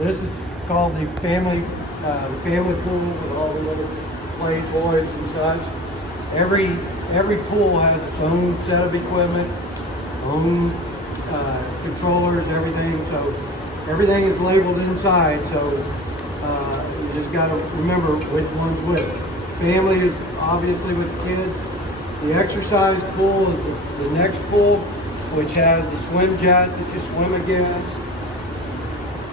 This is called the family pool with all the little play toys and such. Every pool has its own set of equipment, own controllers, everything. So everything is labeled inside. So you just got to remember which one's which. Family is obviously with the kids. The exercise pool is the next pool, which has the swim jets that you swim against.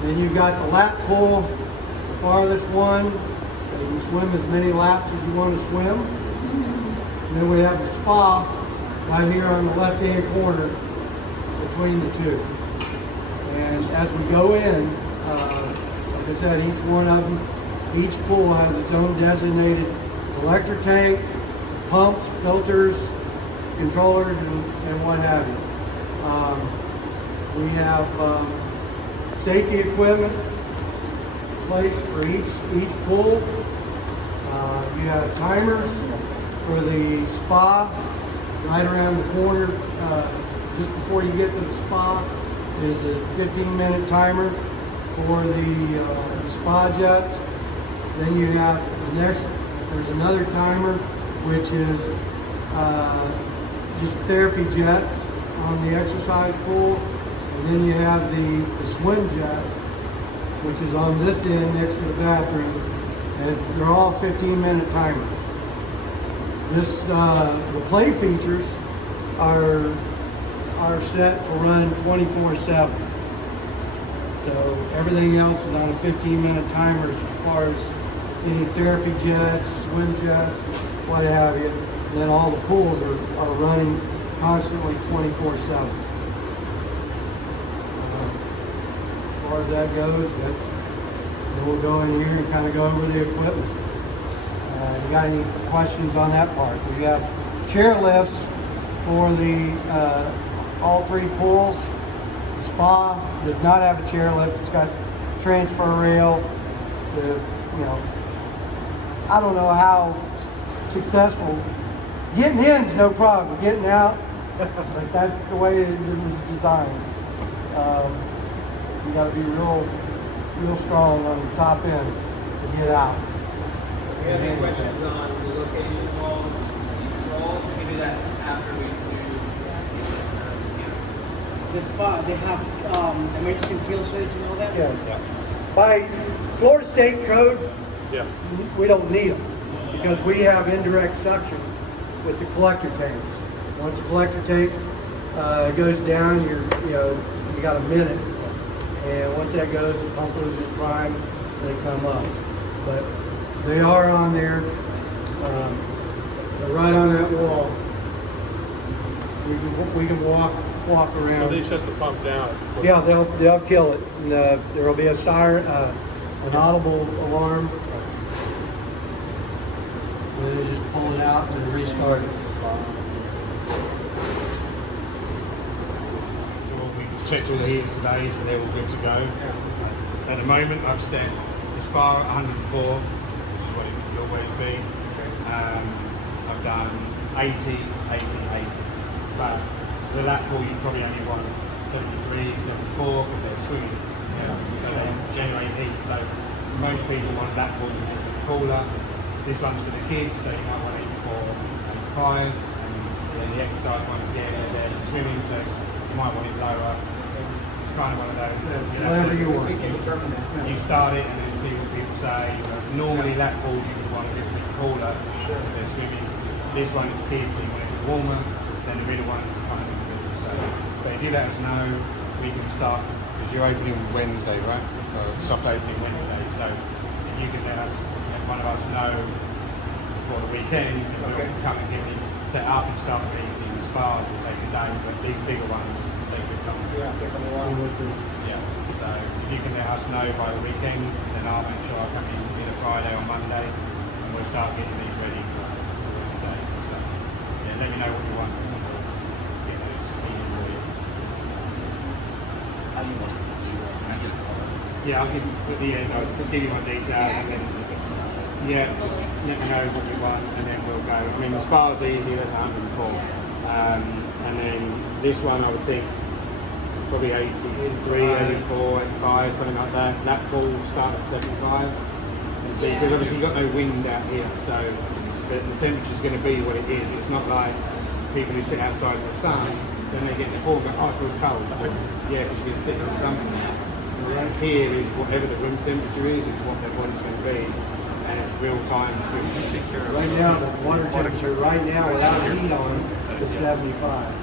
Then you've got the lap pool, the farthest one. So you can swim as many laps as you want to swim. And then we have the spa right here on the left-hand corner between the two. And as we go in, like I said, each one of them, each pool has its own designated collector tank, pumps, filters, controllers, and what have you. We have safety equipment placed for each pool. You have timers for the spa right around the corner. Just before you get to the spa is a 15-minute timer for the spa jets. Then you have there's another timer which is just therapy jets on the exercise pool. And then you have the swim jet, which is on this end next to the bathroom. And they're all 15-minute timers. The play features are set to run 24/7. So everything else is on a 15-minute timer as far as any therapy jets, swim jets, what have you. And then all the pools are running constantly 24/7. As far as that goes, then we'll go in here and kind of go over the equipment. You got any questions on that part? We have chair lifts for all three pools. The spa does not have a chair lift. It's got transfer rail. I don't know how successful. Getting in is no problem. Getting out, but that's the way it was designed. You got to be real strong on the top end to get out. Do you have any questions on the location involved, the controls? We can do that after we do The spa, they have emergency fuel switch and all that? Yeah. By Florida State code, we don't need them because we have indirect suction with the collector tanks. Once the collector tank goes down, you got a minute, and once that goes, the pump loses prime, they come up. But they are on there. They're right on that wall. We can walk around. So they shut the pump down? Yeah, they'll kill it. And, there will be a siren, an audible alarm. And then they just pull it out and restart it. Well, we checked all the heaters today, so they're all good to go. At the moment, I've set the spa at 104, which is what it will always be. I've done 80, 80, 80. But the lap pool, you probably only want 73, 74 because they're swimming. So they generate heat. So most people want that pool to be cooler. This one's for the kids, so you might want 84, 85. And the exercise one again, they're swimming, so you might want it lower. It's kind of one of those. Whatever you want. We can determine that. You start it and then see what people say. Normally lap pools you would want a little bit cooler because they're swimming. This one is kids, so you want it warmer. Then the middle one is kind of good. So, but if you let us know, we can start. Because you're opening Wednesday, right? Soft opening Wednesday. So if you can let one of us know before the weekend, and we'll come and get these set up and start meeting the spa. We'll take a day, but these bigger ones take a bit longer. Yeah. So if you can let us know by the weekend, then I'll make sure I come in either Friday or Monday, and we'll start getting these ready for Wednesday. So, yeah, let me know what you want. Yeah, I'll give you my details and then just let me know what you want and then we'll go. I mean the spa's easy, that's 104. And then this one I would think probably 83, 84, 85, something like that. That pool started at 75. And so you said obviously you've got no wind out here, so the temperature's going to be what it is. It's not like people who sit outside in the sun, then they get in the pool and go, oh, it feels cold. Yeah, because you can sit in the sun. Right here is whatever the room temperature is what their body's going to be. And it's real time swimming. Right now, the water temperature right now without heat on is 75.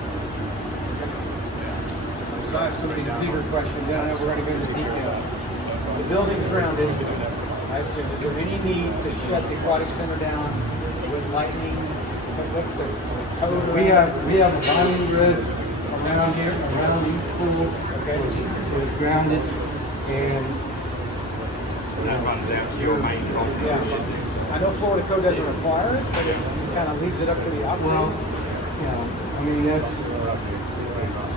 So I have somebody a bigger question, then I know we're going to go into detail. The building's grounded, I assume. Is there any need to shut the aquatic center down with lightning? What's the code? We have a lightning grid around here, around each pool. Okay. It's grounded, and That runs out to your main pump. Yeah. I know Florida code doesn't require it, but it kind of leaves it up to the well, operator. you know, I mean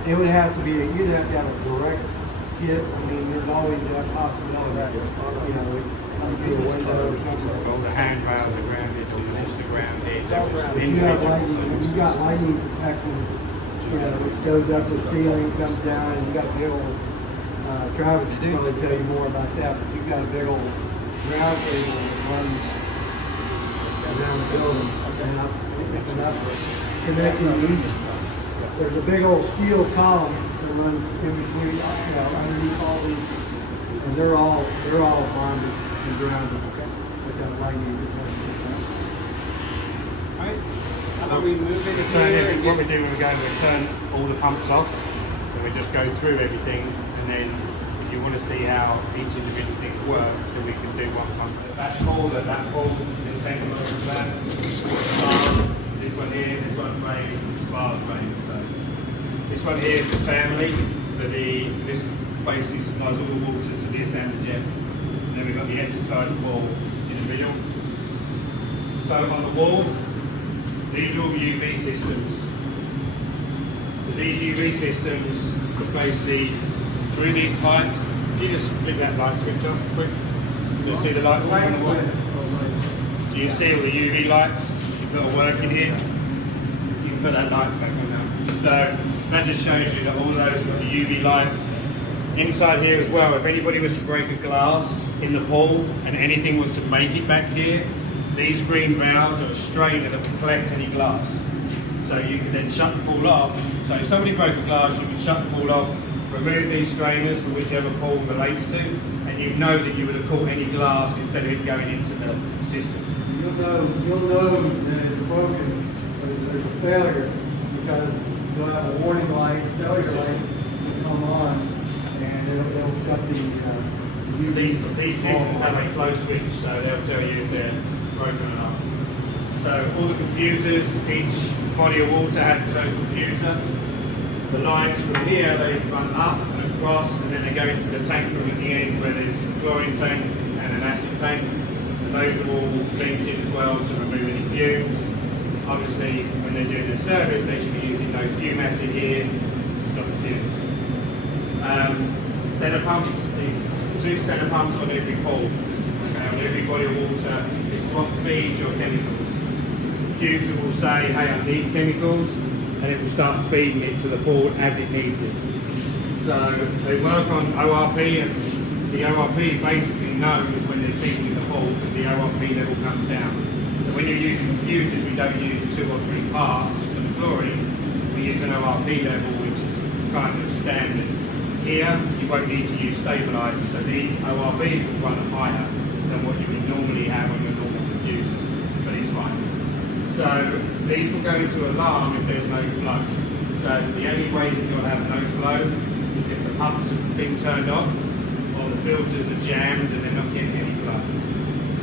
it would have to be you'd have to have a direct tip. I mean, there's always that possibility that you know it comes through a window or something. All the handrails are grounded, so this is the ground edge. You got lightning protection, you know, which goes up the ceiling, comes down, and you got big old. Travis will probably tell you more about that, but you've got a big old ground cable that runs around the building and up, connecting each. There's a big old steel column that runs in between, you know, underneath all these, and they're all bonded and grounded with that lightning protection. Alright. How about we move it So here and what we get, do when we go and we turn all the pumps off, and we just go through everything, and then if you want to see how each individual thing works, then we can do one pump. That pool, this tank of that, this one here, this one's raised, this bar's raised. So this one here is the family, this basically supplies all the water to this and the jets. And then we've got the exercise wall in the middle. So on the wall, these are all UV systems. So these UV systems basically through these pipes. Can you just flick that light switch off quick? You'll see the lights on the wall. So you see all the UV lights that are working here. You can put that light back on now. So that just shows you that all those are the UV lights. Inside here as well, if anybody was to break a glass in the pool and anything was to make it back here, these green valves are a strainer that will collect any glass. So you can then shut the pool off. So if somebody broke a glass, you can shut the pool off, remove these strainers for whichever pool relates to, and you know that you would have caught any glass instead of it going into the system. You'll know that it's broken, when there's a failure, because you'll have a warning light, failure light will come on, and it'll shut the UV. These systems have a flow switch, so they'll tell you if they're broken or not. So all the computers, each body of water has its own computer. The lines from here, they run up and across, and then they go into the tank room at the end where there's a chlorine tank and an acid tank. And those are all vented as well to remove any fumes. Obviously, when they're doing their service, they should be using no fume acid here to stop the fumes. Stenner pumps, these 2 Stenner pumps on every pool. Okay, on every body of water. This is what feeds your chemicals. The computer will say, hey, I need chemicals, and it will start feeding it to the pool as it needs it. So they work on ORP, and the ORP basically knows when there's people in the pool because the ORP level comes down. So when you're using computers, we don't use 2 or 3 parts for the chlorine, we use an ORP level which is kind of standard. Here, you won't need to use stabilizers, so these ORPs will run higher than what you would normally have on your normal computers, but it's fine. So these will go into alarm if there's no flow. So the only way that you'll have no flow is if the pumps have been turned off or the filters are jammed and they're not getting any flow.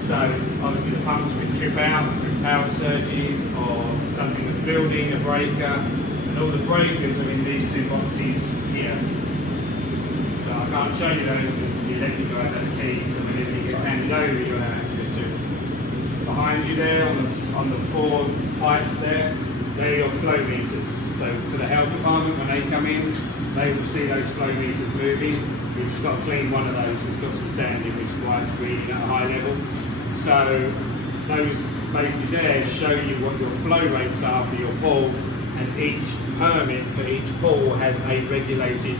So obviously the pumps will trip out through power surges or something with the building, a breaker, and all the breakers are in these 2 boxes here. So I can't show you those because the electric guy has the key, so when anything gets handed over you'll have access to it. Behind you there on the 4 pipes there, they're your flow meters. So for the health department, when they come in, they will see those flow meters moving. We've just got to clean one of those, it's got some sand in, which is why it's reading at a high level. So those basically there show you what your flow rates are for your pool, and each permit for each pool has a regulated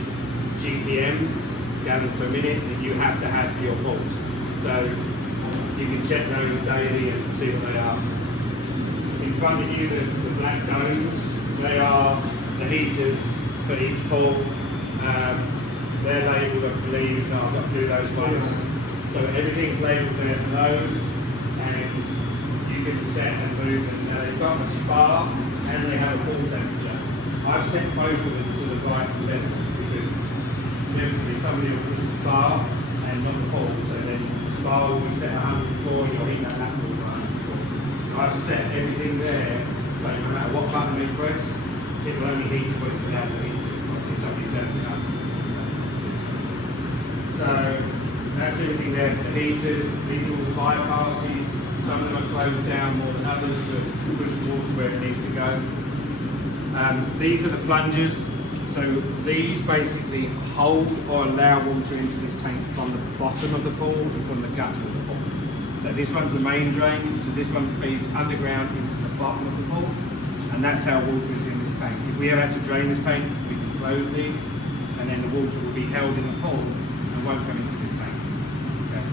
GPM, gallons per minute, that you have to have for your pools. So you can check those daily and see what they are. In front of you, the black domes, they are the heaters for each pool. They're labelled, I believe, no, I've got to do those ones. So everything's labelled there for those, and you can set and move them. Now they've got a spa and they have a pool temperature. I've set both of them to the right level because inevitably somebody will push the spa and not the pool, so then the spa will be set at 104 and you'll heat that pool at 104. So I've set everything there, so no matter what button we press, it will only heat to what it's allowed to heat to. Obviously somebody turns it up. So that's everything there for the heaters. These are all the bypasses. Some of them are closed down more than others to push the water where it needs to go. These are the plungers. So these basically hold or allow water into this tank from the bottom of the pool and from the gutter of the pool. So this one's the main drain. So this one feeds underground into the bottom of the pool. And that's how water is in this tank. If we ever had to drain this tank, we can close these and then the water will be held in the pool and won't come into this tank. Okay.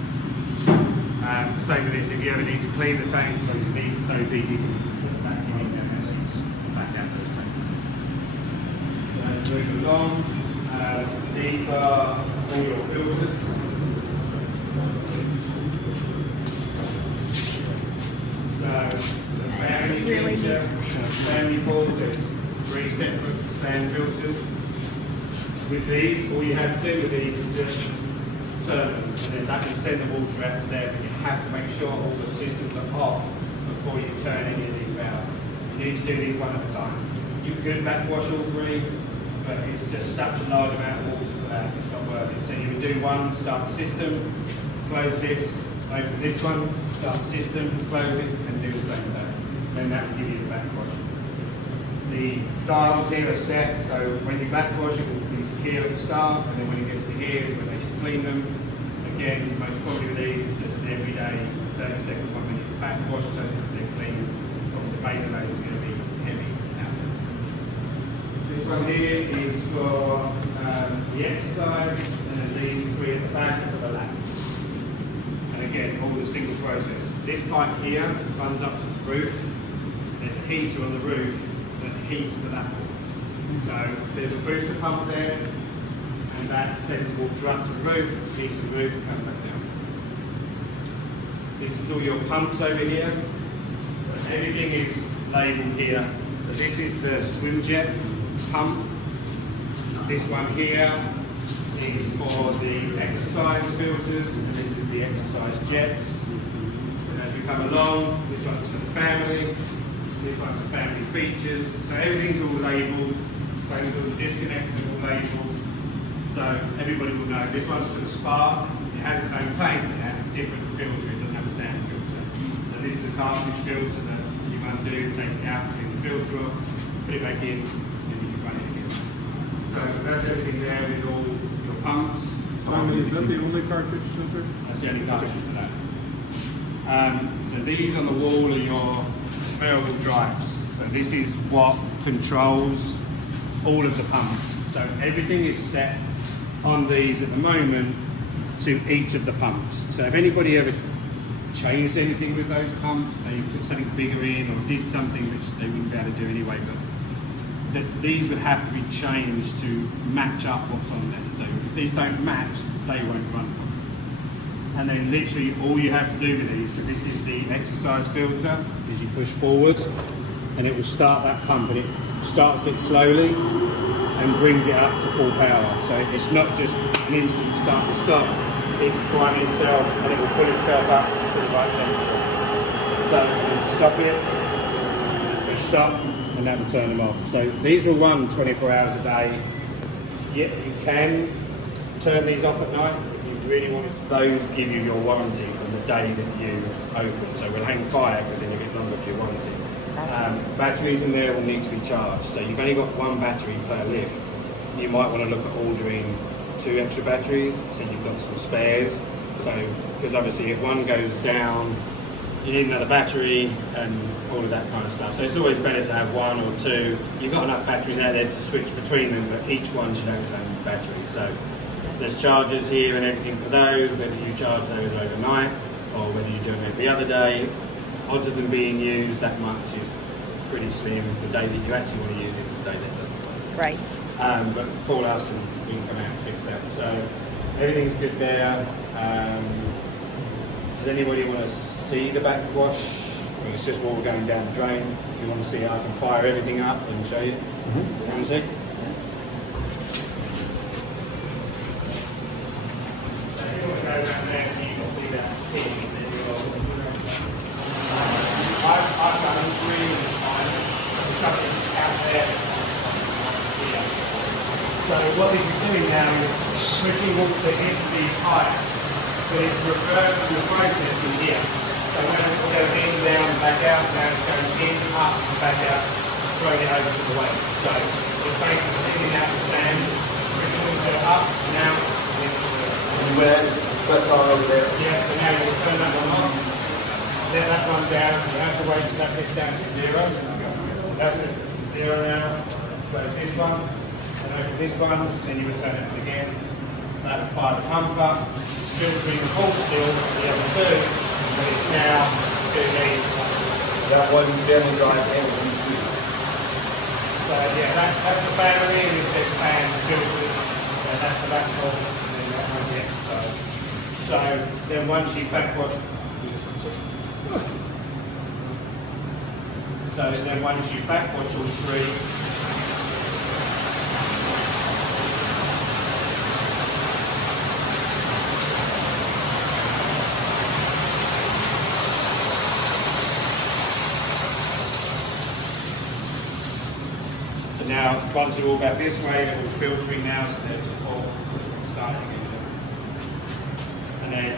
Same with this, if you ever need to clean the tank, so these are so big you can put the vacuum in there and so you just back down those tanks. Moving along, these are all your filters. So the family feature, family pool, there's 3 separate sand filters. With these, all you have to do with these is just turn them, and then that will send the water out to there, but you have to make sure all the systems are off before you turn any of these valves. You need to do these one at a time. You could backwash all 3, but it's just such a large amount of water for that, it's not worth it. So you would do one, start the system, close this, open this one, start the system, close it, and do the same thing. Then that will give you the backwash. The dials here are set, so when you backwash it will be here at the start, and then when it gets to here is when they should clean them. Again, most probably with these, it's just an everyday 30-second 1 minute backwash so that they're clean. The beta load is going to be heavy out there. This one here is for the exercise, and then these 3 at the back are for the lap. And again, all the single process. This pipe here runs up to the roof. There's a heater on the roof that heats the lap. So there's a booster pump there, and that sends water up to the roof, heats the roof, and comes back down. This is all your pumps over here. So everything is labelled here. So this is the swim jet pump. This one here is for the exercise filters, and this is the exercise jets. And as we come along, this one's for the family. This one's the family features. So everything's all labelled. Same as all the disconnects are all labelled. So everybody will know. This one's for the spa. It has its own tank, but it has a different filter. It doesn't have a sand filter. So this is a cartridge filter that you undo, take it out, clean the filter off, put it back in, and you can run it again. So that's everything there with all your pumps. Simon, is that the only cartridge filter? That's the only cartridge for that. So these on the wall are your variable drives. So this is what controls all of the pumps. So everything is set on these at the moment to each of the pumps. So if anybody ever changed anything with those pumps, they put something bigger in or did something which they wouldn't be able to do anyway, but that these would have to be changed to match up what's on them. So if these don't match, they won't run. And then literally all you have to do with these, so this is the exercise filter, is you push forward and it will start that pump, and it starts it slowly and brings it up to full power. So it's not just an instant start to stop, it's priming itself and it will pull itself up to the right temperature. So to stop it, just push stop and that will turn them off. So these will run 24 hours a day. Yet you can turn these off at night if you really want it. Those give you your warranty from the day that you open. So we'll hang fire because then you get longer for your warranty. Batteries in there will need to be charged. So you've only got 1 battery per lift. You might want to look at ordering 2 extra batteries so you've got some spares. So, because obviously if one goes down you need another battery and all of that kind of stuff. So it's always better to have one or two. You've got enough batteries out there to switch between them, but each one should have its own battery. So there's chargers here and everything for those, whether you charge those overnight or whether you do them every other day. Odds of them being used that much is pretty slim. The day that you actually want to use it is the day that it doesn't work. Right. But call us and we can come out and fix that. So everything's good there. Does anybody want to see the backwash? Well, it's just water going down the drain. If you want to see it, I can fire everything up and show you. You want to see? So if you want to go down there so you can see that pin, then I've done them really fine. I've chucked it out there. Here. So what this is doing now is switching water into the pipe, but it's reversing the process in here. So when it goes in, down, back out, now it's going in, up, and back out, throwing it over to the waste. So it's basically cleaning out the sand, switching water up and out, and into the That's all over there. yeah, so now you turn that one on, let that run down, you have to wait until that gets down to zero. That's it, zero now. Close this one, and open this one, then you return it again. That will fire the pump up, filtering the whole still, the other two, but it's now doing That one family drive in. so yeah, that's the battery, and this says fan filters, and that's the laptop, and then that one the exercise. So then once you backwash, so then once you backwash all three, so now once you all go this way, they're all filtering now, so there's all starting again. And then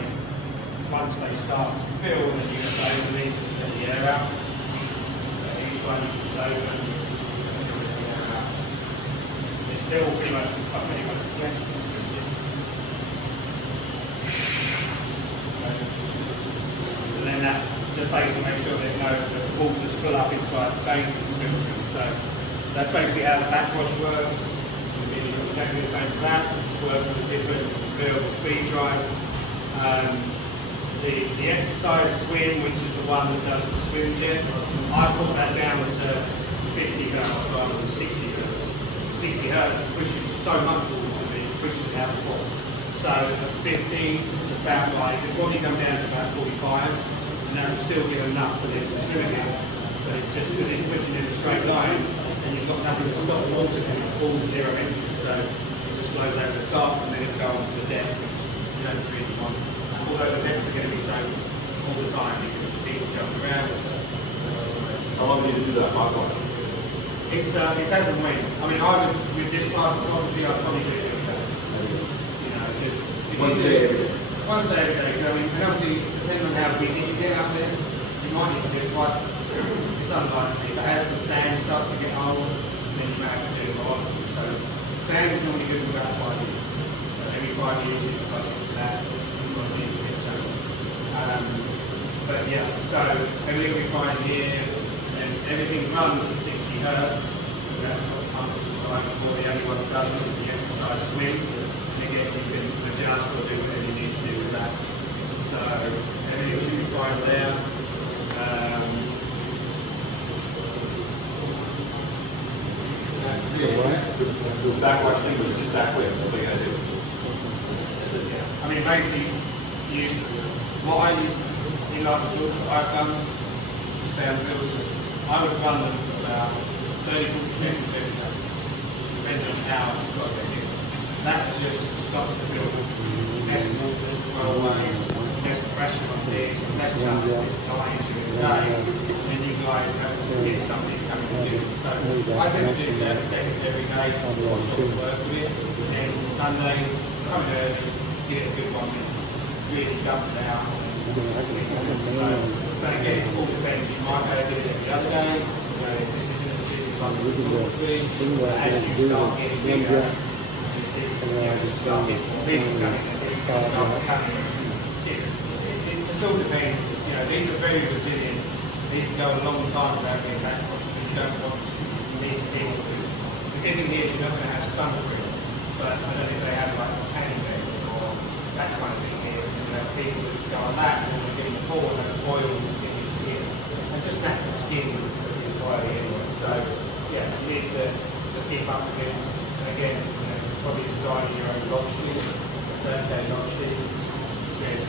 once they start to fill, then you can open these to get the air out. So each one is open, get the air out. It's still pretty much yeah. And then that just basically make sure there's no the water's full up inside the tank and it's filtering. So that's basically how the backwash works. Exactly the same for that. Works with a different variable speed drive. The exercise swim, which is the one that does the swim jet, I put that down to 50 hertz rather than 60 hertz. 60 hertz pushes so much water that it pushes it out the bottom. So at 50, it's about like, it'll probably come down to about 45, and that will still give enough for them to swim against. But it's just because it's pushing in a straight line, and you've got nothing to stop the water, and it's all zero entry. So it just flows over the top, and then it'll go onto the deck, which you don't really want. Although the decks are going to be soaked all the time because people jump around. How long do you do that hot wash? It's as and when. I mean, I would, with this type of property, I'd probably do it every day. You know, just Once a day every day. Once a day every day. I mean, and obviously, depending on how busy you get out there, you might need to do it twice. It's unlikely. But as the sand starts to get old, then you may have to do it more. So sand is normally good for about 5 years. So every 5 years, you can for that. But yeah, so everything we find here, and everything runs at 60 hertz. That's what the pumps are designed for. The only one that doesn't is the exercise swing. And again, you can adjust or do whatever you need to do with that. So everything we find there. The backwash thing was just that quick. What are you gonna do? I mean, basically, what I use in like the tools that I've done, sound filters, I would run them for about 30-40 seconds every day, depending on how you've got to get in. That just stops the filter, less water to flow away, less pressure on this, less chance of it dying during the day, and then you guys have to get something coming to you. So I tend to do 30 seconds every day, wash off the worst of it, and Sundays, come in early, get a good 1 minute, really dump it out. So, but again, it all depends. You might go do it every other day. You know, if this isn't as busy as like the normal thing, but as you start getting bigger, this, start getting more people coming, this start becoming. It still depends. You know, these are very resilient. These can go a long time without being backwashed. You don't want these people to. The good thing here is you're not going to have sun cream, but I don't think they have like tanning beds or that kind of thing here. You have people who go on that and they're getting the pool and those oils in your skin. And just natural skin is quality anyway. So yeah, you need to keep up with it. And again, probably designing your own lock sheet. Don't get lock sheet. It says,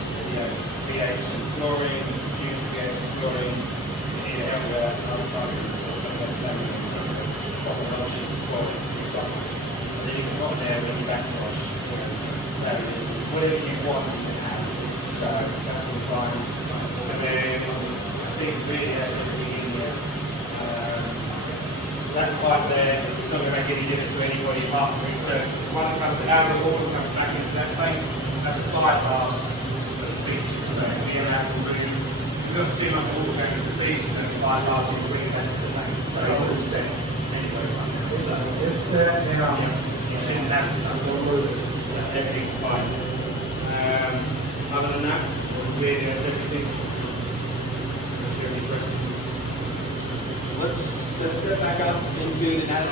pH and chlorine, use again chlorine. You need to have that something like that. And then you can put on there when you backwash. Whatever you want you can have. So that's all fine. And then I think really that's going to be in there. That pipe there, it's not going to make any difference to anybody apart from research. The one that comes out of the water comes back into that tank, that's a bypass for the features. So we have to remove, we've got too much water going into the features and the bypass will bring it back to the tank. So it's all set anyway. So It's set now. you shouldn't have to everything's fine. Other than that, really that's everything. If you have any questions. Let's step back up into the attic.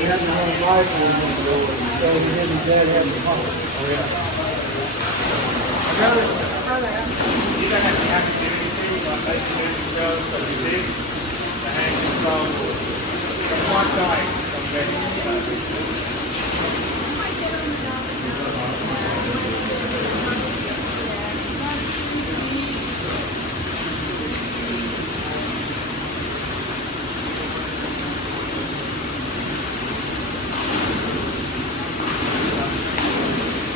We had to run lights in the building, so we didn't dead have the pump. You don't actually have to do anything, like they can do themselves, such as this, the hand control, from one side, from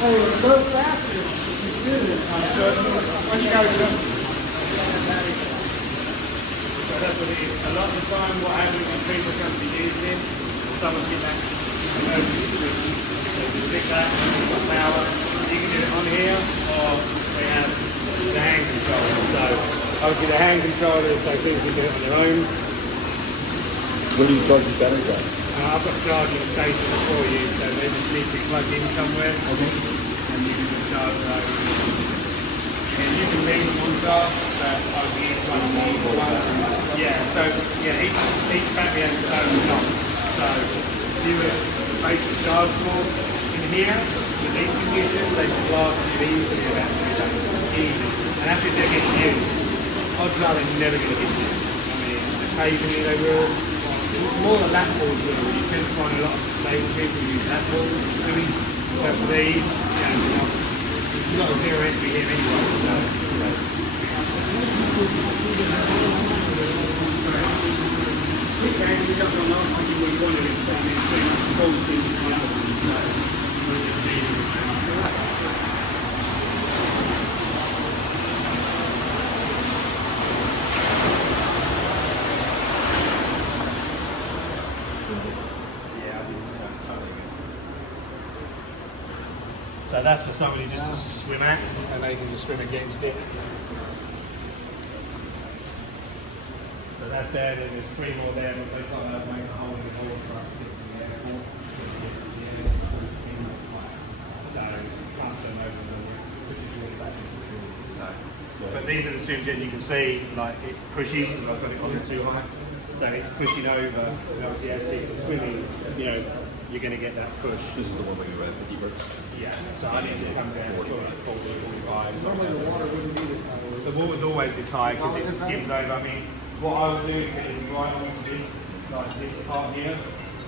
Oh, we're so fast. It's good. Once you go to them, so that's what it is. A lot of the time what happens is people come to use it, someone get that emergency switch. So just stick that, you've got power. You can do it on here, or they have the hand controller. So obviously the hand controllers, so people can do it on their own. Where do you charge your battery from? I've got charging stations for you, so they just need to be plugged in somewhere. And you can just charge those. And you can leave them on charge, but obviously each one needs one. Yeah, so yeah, each battery has its own knob. So if you were basically charge more in here, with these conditions, they can last you easily about 3 days. Easy. And that's if they're getting used. Odds are they're never going to get used. I mean, occasionally they will. More than that balls will. You tend to find a lot of stable people use that ball. I mean, so for these, you've got a zero entry here anyway. So, so that's for somebody just to swim at, and they can just swim against it. So that's there, then there's 3 more there, but they've got to make a hole in the wall for us to get to the airport. So, can't turn over the pushes you all back into the building. So, but these are the swim jets you can see, like it pushes, I've got it on too high. So it's pushing over, and obviously as people swimming, you're going to get that push. This is the one where you read 50 bucks. Yeah, so I need to come down to 40, 45. Normally the water wouldn't be this high. The water's always this high because it skims over. I mean, what I would do is get it right onto this, like this part here,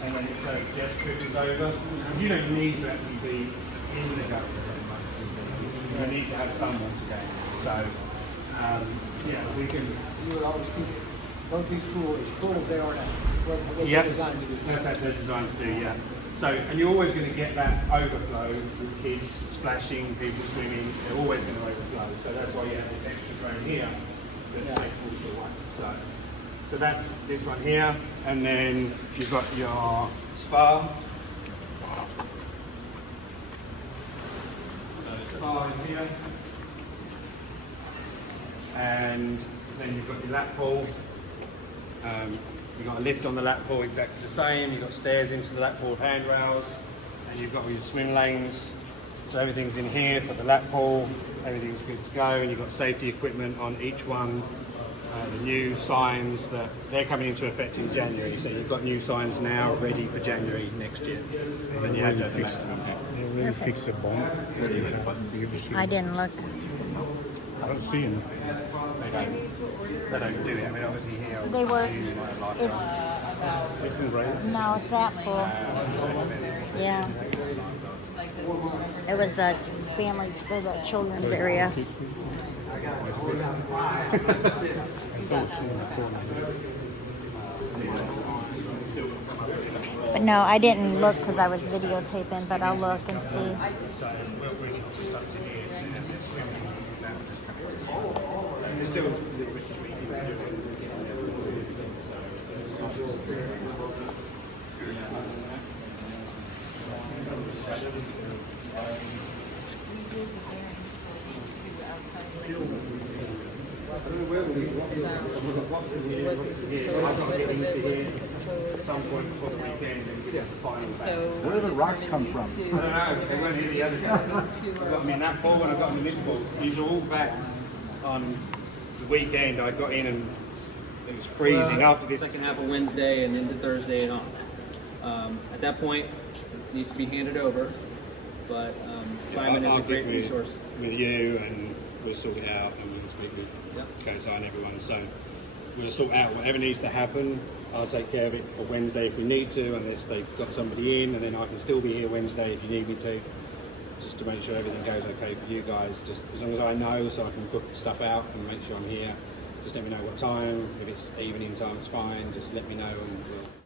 and then it just trickles over. You don't need to actually be in the gutter so much. You need to have some water going. So, yeah, we can. You would always keep both these pools as full as they are now. What Yep, they're designed to do. that's what they're designed to do, yeah. So, and you're always going to get that overflow with kids splashing, people swimming, they're always going to overflow. So that's why you have this extra drain here that takes water away. So that's this one here, and then you've got your spa. So spa is here. And then you've got your lap pool. You've got a lift on the lap pool, exactly the same. You've got stairs into the lap pool with handrails, and you've got all your swim lanes. So everything's in here for the lap pool. Everything's good to go, and you've got safety equipment on each one. The new signs that they're coming into effect in January. So you've got new signs now ready for January next year. And then you have to fix them. Really fix a bomb. I didn't look. I don't see them. They don't do it. I mean, obviously here. They were. This is right. No, it's that pool. Yeah. It was the family, the children's area. But no, I didn't look because I was videotaping, but I'll look and see. So we'll bring it just up to here. So there's a swimming pool that will just come in. So there's still a little bit tweaking to do. At some point before the weekend and get the final back. Where do the rocks come from? I don't know, they went here the other day. I got them in that pool and I got them in this pool. These are all backed on the weekend. I got in and it was freezing after this. Second half of Wednesday and into Thursday and on. At that point, it needs to be handed over, but Simon is I'll a great get resource. with you and we'll sort it out and we'll speak with Yep. Kosi and everyone. So we'll sort out whatever needs to happen. I'll take care of it for Wednesday if we need to, unless they've got somebody in, and then I can still be here Wednesday if you need me to, just to make sure everything goes okay for you guys. Just as long as I know, so I can book stuff out and make sure I'm here. Just let me know what time. If it's evening time, it's fine. Just let me know and we'll